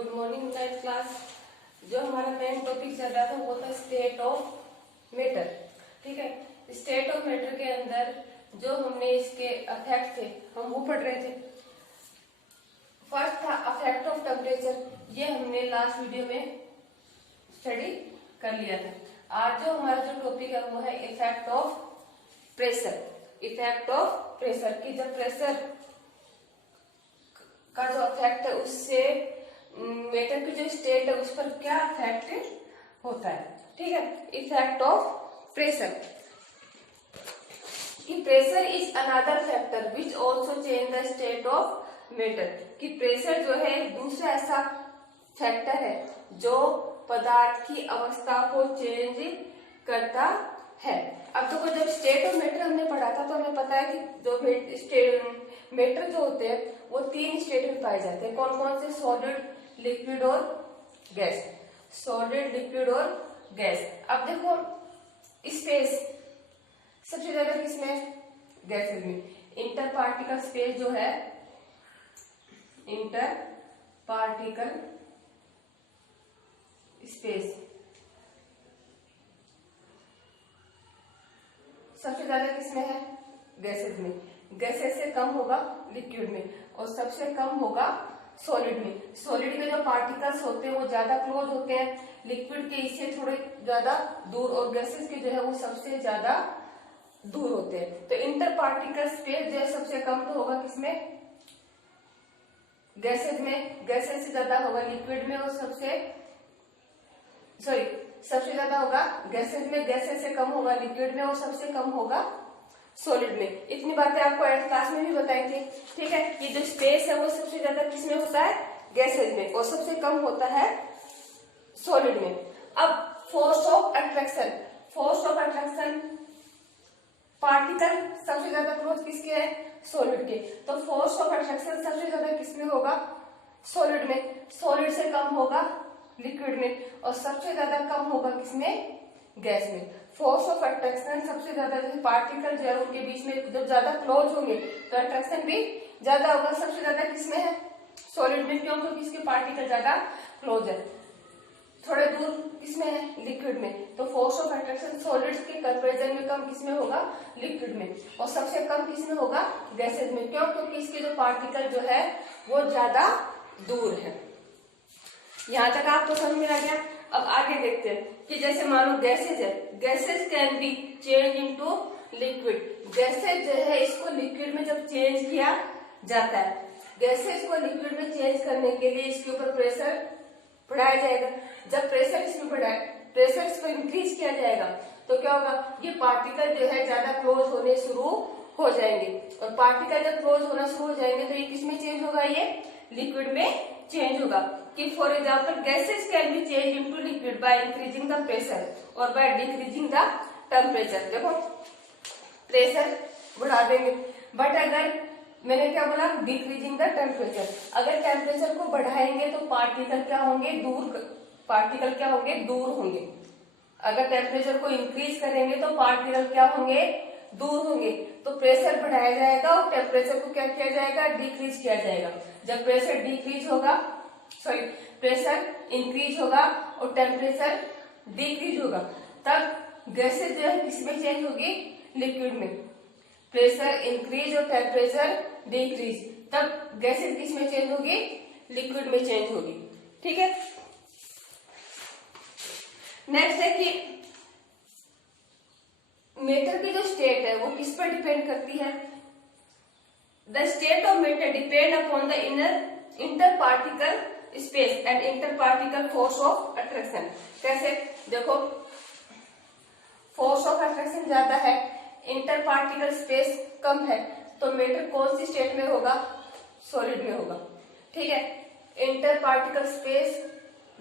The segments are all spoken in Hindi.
Good morning ninth class. जो हमारा मेन टॉपिक चल रहा था वो था स्टेट ऑफ मैटर। ठीक है, स्टेट ऑफ मैटर के अंदर जो हमने इसके अफेक्ट थे हम वो पढ़ रहे थे। फर्स्ट था अफेक्ट ऑफ टेम्परेचर, ये हमने लास्ट वीडियो में स्टडी कर लिया था। आज जो हमारा जो टॉपिक है वो है effect of pressure. Effect of pressure की जब प्रेशर का जो इफेक्ट है उससे मैटर की जो स्टेट है उस पर क्या इफेक्ट होता है। ठीक है, इफेक्ट ऑफ प्रेशर कि pressure is another factor which also change the state of matter. कि प्रेशर जो है दूसरा ऐसा फैक्टर है जो पदार्थ की अवस्था को चेंज करता है। अब देखो जब स्टेट ऑफ मैटर हमने पढ़ा था तो हमें पता है कि जो मैटर जो होते हैं वो तीन स्टेट में पाए जाते हैं। कौन कौन से? सॉलिड, लिक्विड और गैस। सॉलिड, लिक्विड और गैस। अब देखो स्पेस सबसे ज्यादा किसमें? गैसेस में। इंटर पार्टिकल स्पेस जो है, इंटर पार्टिकल स्पेस सबसे ज्यादा किसमें है? गैसेस में। गैसेस से कम होगा लिक्विड में और सबसे कम होगा सॉलिड में। सॉलिड के जो पार्टिकल्स होते हैं वो ज्यादा क्लोज होते हैं लिक्विड के इससे थोड़े ज्यादा दूर, और गैसेस के जो है वो सबसे ज्यादा दूर होते हैं। तो इंटर पार्टिकल स्पेस जो है सबसे कम तो होगा किसमें? गैसेस में। गैसेस से ज्यादा होगा लिक्विड में और सबसे ज्यादा होगा गैसेस में। गैसेस से कम होगा लिक्विड में और सबसे कम होगा सॉलिड में। इतनी बातें आपको एट क्लास में भी बताई थी। ठीक है, ये जो स्पेस है वो सबसे ज्यादा किसमें होता है? गैसेस में, और सबसे कम होता है सॉलिड में। अब force of attraction. Force of attraction particle सबसे ज्यादा क्लोज किसके है? सॉलिड के। तो फोर्स ऑफ अट्रैक्शन सबसे ज्यादा किसमें होगा? सॉलिड में। सॉलिड से कम होगा लिक्विड में और सबसे ज्यादा कम होगा किसमें? गैस में। फोर्स ऑफ अट्रैक्शन सबसे ज्यादा जैसे पार्टिकल जो है उनके बीच में जब ज्यादा क्लोज होंगे तो अट्रैक्शन भी ज्यादा होगा। सबसे ज्यादा किसमें है? सॉलिड में। क्यों? क्योंकि इसके पार्टिकल ज्यादा क्लोज है। थोड़े दूर किसमें है? लिक्विड में। तो फोर्स ऑफ अट्रैक्शन सॉलिड के कंपैरिजन में कम किसमें होगा? लिक्विड में। और सबसे कम किसमें होगा? गैसेज में। क्यों? क्योंकि इसके जो पार्टिकल जो है वो ज्यादा दूर है। यहां तक आपको समझ में आ गया। अब आगे देखते हैं कि जैसे मानो गैसेज है, gases can be change into liquid. Gases जो है इसको लिक्विड में जब चेंज किया जाता है, गैसेज को लिक्विड में चेंज करने के लिए इसके ऊपर प्रेशर बढ़ाया जाएगा। जब प्रेशर इसको इंक्रीज किया जाएगा तो क्या होगा? ये पार्टिकल जो है ज्यादा क्लोज होने शुरू हो जाएंगे, और पार्टिकल जब क्लोज होना शुरू हो जाएंगे तो ये किसमें चेंज होगा? ये लिक्विड में चेंज होगा। कि for example gases can be change into liquid by increasing the pressure और बाय डिक्रीजिंग द टेम्परेचर। देखो प्रेशर बढ़ा देंगे, बट अगर मैंने क्या बोला? Decreasing the temperature. अगर टेम्परेचर को बढ़ाएंगे तो पार्टिकल क्या होंगे? दूर होंगे। अगर टेम्परेचर को इंक्रीज करेंगे तो पार्टिकल क्या होंगे? दूर होंगे। तो प्रेशर बढ़ाया जाएगा और टेम्परेचर को क्या किया जाएगा? डिक्रीज किया जाएगा। जब प्रेशर इंक्रीज होगा और टेम्परेचर डिक्रीज होगा तब गैसेज जो है किसमें चेंज होगी? लिक्विड में। प्रेशर इंक्रीज और टेम्परेचर डिक्रीज तब गैसेज किसमें चेंज होगी? लिक्विड में चेंज होगी। ठीक है, नेक्स्ट है कि मैटर की जो स्टेट है वो किस पर डिपेंड करती है? The state of matter depend upon the inter particle space and inter particle force of attraction. कैसे? देखो फोर्स ऑफ अट्रैक्शन ज्यादा है, इंटर पार्टिकल स्पेस कम है, तो मैटर कौन सी स्टेट में होगा? सॉलिड में होगा। ठीक है, इंटर पार्टिकल स्पेस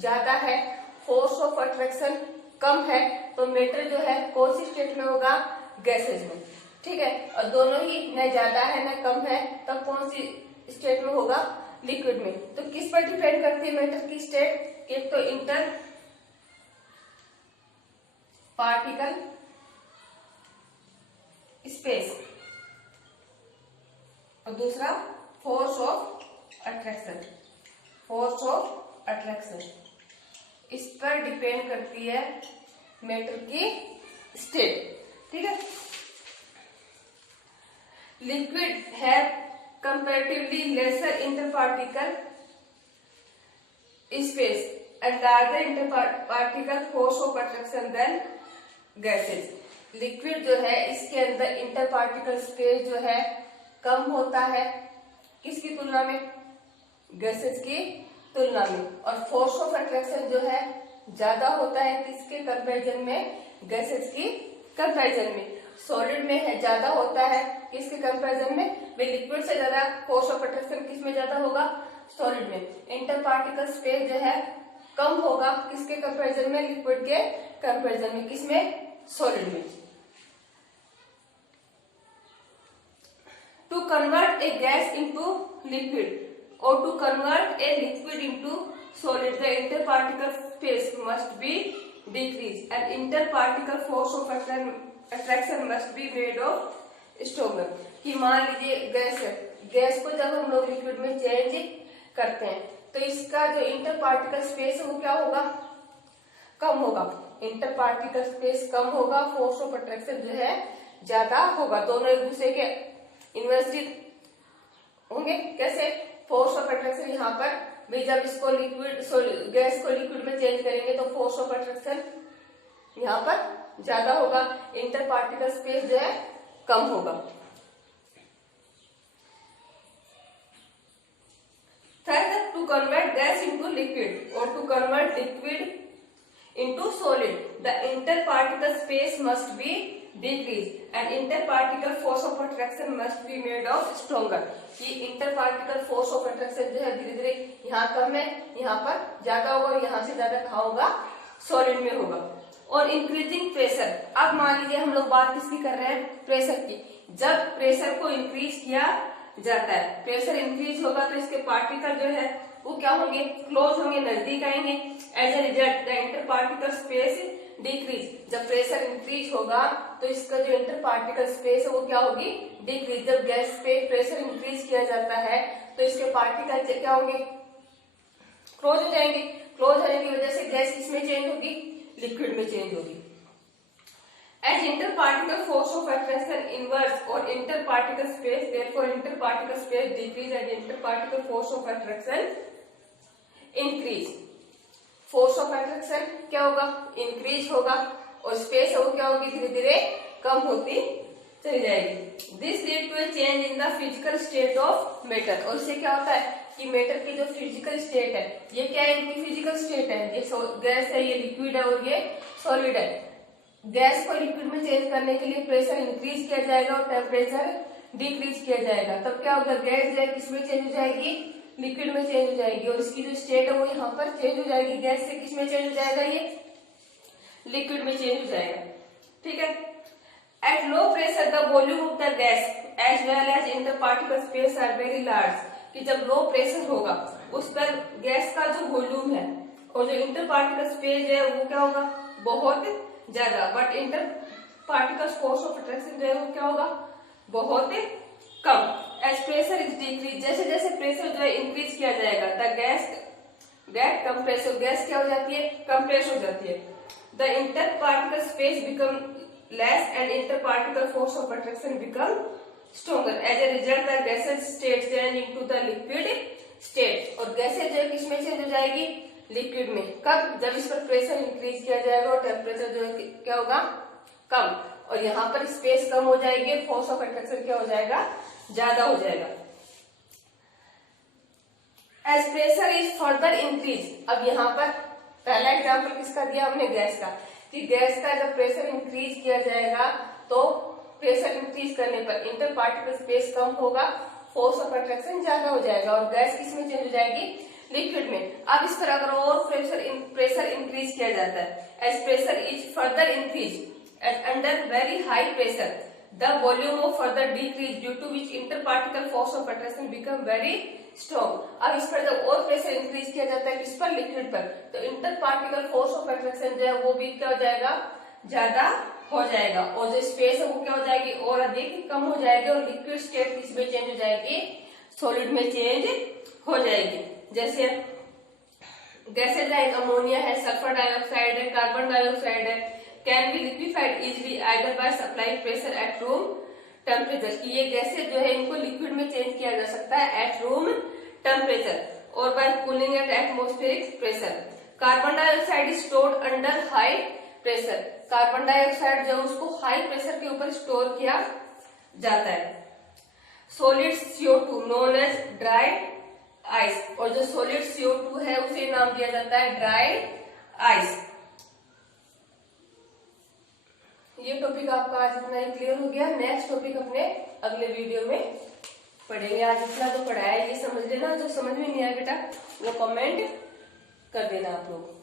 ज्यादा है, फोर्स ऑफ अट्रैक्शन कम है, तो मैटर जो है कौन सी स्टेट में होगा? गैसेज में। ठीक है, और दोनों ही न ज्यादा है न कम है, तब कौन सी स्टेट में होगा? लिक्विड में। तो किस पर डिपेंड करती है मैटर की स्टेट? एक तो इंटर पार्टिकल स्पेस और दूसरा force of attraction. Force of attraction, इस पर डिपेंड करती है मैटर की स्टेट। ठीक है, liquid have comparatively lesser interparticle space and larger interparticle force of attraction than gases. Liquid जो है इसके अंदर इंटरपार्टिकल स्पेस जो है कम होता है किसकी तुलना में, गैसेज की तुलना में, और फोर्स ऑफ अट्रैक्शन जो है ज्यादा होता है किसके कंपैरिजन में, गैसेज की कंपैरिजन में। सॉलिड में है ज्यादा होता है किसके कंपैरिजन में, वे लिक्विड से ज्यादा फोर्स ऑफ अट्रैक्शन किस में ज्यादा होगा, सॉलिड में। इंटरपार्टिकल स्पेस जो है कम होगा किसके कंपैरिजन में, लिक्विड के कंपैरिजन में, किसमें, सॉलिड में। To convert a gas into liquid or to convert a liquid into solid, the interparticle space must be decreased and interparticle force of attraction must be made of stronger। कि मान लीजिए गैस है, गैस को जब हम लोग लिक्विड में चेंज करते हैं तो इसका जो इंटरपार्टिकल स्पेस है वो क्या होगा, कम होगा। इंटरपार्टिकल स्पेस कम होगा, फोर्स ऑफ अट्रैक्शन जो है ज्यादा होगा। दोनों एक दूसरे के इन्वर्सली होंगे। कैसे, फोर्स ऑफ अट्रैक्शन यहाँ पर भी जब इसको लिक्विड गैस को लिक्विड में चेंज करेंगे तो फोर्स ऑफ अट्रैक्शन यहाँ पर ज्यादा होगा, इंटरपार्टिकल स्पेस जो है कम होगा। Third, to convert gas into liquid और to convert liquid into solid the interparticle space must be decrease and interparticle force of attraction must be made of stronger। ये interparticle force of attraction जो है धीरे धीरे यहाँ कम है, यहाँ पर ज्यादा होगा, और यहाँ से ज्यादा कहाँ होगा, सॉलिड में होगा। और इंक्रीजिंग प्रेशर, अब मान लीजिए हम लोग बात किसकी कर रहे हैं, प्रेशर की। जब प्रेशर को इंक्रीज किया जाता है, प्रेशर इंक्रीज होगा तो इसके पार्टिकल जो है वो क्या होंगे, क्लोज होंगे, नजदीक आएंगे। As a result the interparticle space decrease. जब प्रेशर इंक्रीज होगा तो इसका जो इंटरपार्टिकल स्पेस है वो क्या होगी, डिक्रीज। जब गैस पे प्रेशर इंक्रीज किया जाता है तो इसके पार्टिकल क्या होंगे, क्लोज हो जाएंगे। क्लोज होने की वजह से गैस किसमें चेंज होगी, लिक्विड में चेंज होगी। As interparticle force of attraction inverse और interparticle space, therefore interparticle space decrease and interparticle force of attraction increase. Force of attraction क्या होगा, इंक्रीज होगा, और स्पेस है वो क्या होगी, धीरे धीरे कम होती चली जाएगी। This lead to a change in the physical state of matter. और इससे क्या होता है कि मैटर की जो फिजिकल स्टेट है, ये क्या है, इनकी फिजिकल स्टेट है, ये गैस है, ये लिक्विड है और ये सॉलिड है। गैस को लिक्विड में चेंज करने के लिए प्रेशर इंक्रीज किया जाएगा और टेम्परेचर डिक्रीज किया जाएगा। तब क्या होगा, गैस जो है किसमें चेंज हो जाएगी, लिक्विड में चेंज हो जाएगी, और इसकी जो स्टेट है वो यहाँ पर चेंज हो जाएगी। गैस से किसमें चेंज हो जाएगा, ये लिक्विड में चेंज हो जाएगा। ठीक है, at low pressure the volume of the gas as well as interparticle space are very large. कि जब लो प्रेशर होगा उस पर गैस का जो वॉल्यूम है और जो इंटरपार्टिकल स्पेस है वो क्या होगा, बहुत ज्यादा। But interparticle force of attraction जो है वो क्या होगा, बहुत कम। एज प्रेशर इज डिक्रीज, जैसे जैसे प्रेशर जो है इंक्रीज किया जाएगा the gas get compress, gas क्या हो जाती है, कंप्रेस हो जाती है। The interparticle space become less and interparticle force of attraction become stronger. As a result the gases state change into the liquid state. और गैसेज जो है किसमें चेंज हो जाएगी, लिक्विड में। कब, जब इस पर प्रेशर इंक्रीज किया जाएगा और टेम्परेचर जो है क्या होगा, कम, और यहाँ पर स्पेस कम हो जाएगी, फोर्स ऑफ अट्रैक्शन क्या हो जाएगा, ज्यादा हो जाएगा। As pressure is further increase, अब यहाँ पर पहला एग्जाम्पल किसका दिया हमने, गैस का, कि गैस का जब प्रेशर इंक्रीज किया जाएगा तो प्रेशर इंक्रीज करने पर इंटरपार्टिकल स्पेस कम होगा, फोर्स ऑफ अट्रैक्शन ज्यादा हो जाएगा, और गैस किसमें चेंज हो जाएगी, लिक्विड में। अब इस पर अगर और प्रेशर इंक्रीज किया जाता है, as pressure is further increase at under very high pressure the volume of further decrease due to which interparticle force of attraction become very strong. अब इस पर जब और प्रेशर इंक्रीज किया जाता है किस पर, लिक्विड पर, तो इंटरपार्टिकल फोर्स ऑफ अट्रैक्शन जो है वो भी क्या हो जाएगा, ज्यादा हो जाएगा, और जो स्पेस है वो क्या हो जाएगी, और अधिक कम हो जाएगी, और लिक्विड स्टेट किसमें चेंज हो जाएगी, सॉलिड में चेंज हो जाएगी। जैसे गैसेज लाइक अमोनिया है, सल्फर डाइऑक्साइड है, कार्बन डाइऑक्साइड है, can be liquefied easily either bye supply pressure at room temperature, कि ये गैसेज जो है इनको लिक्विड में चेंज किया जा सकता है एट रूम टेम्परेचर और by cooling at atmospheric pressure. Carbon dioxide is stored under high pressure, carbon dioxide जो उसको हाई प्रेशर के ऊपर स्टोर किया जाता है। Solid CO2 known as dry ice, और जो सॉलिड CO2 है उसे नाम दिया जाता है ड्राई आइस। ये टॉपिक आपका आज इतना ही क्लियर हो गया। नेक्स्ट टॉपिक अपने अगले वीडियो में पढ़ेंगे। आज इतना तो पढ़ा है, ये समझ लेना। जो समझ में नहीं आया बेटा वो कमेंट कर देना आप लोग।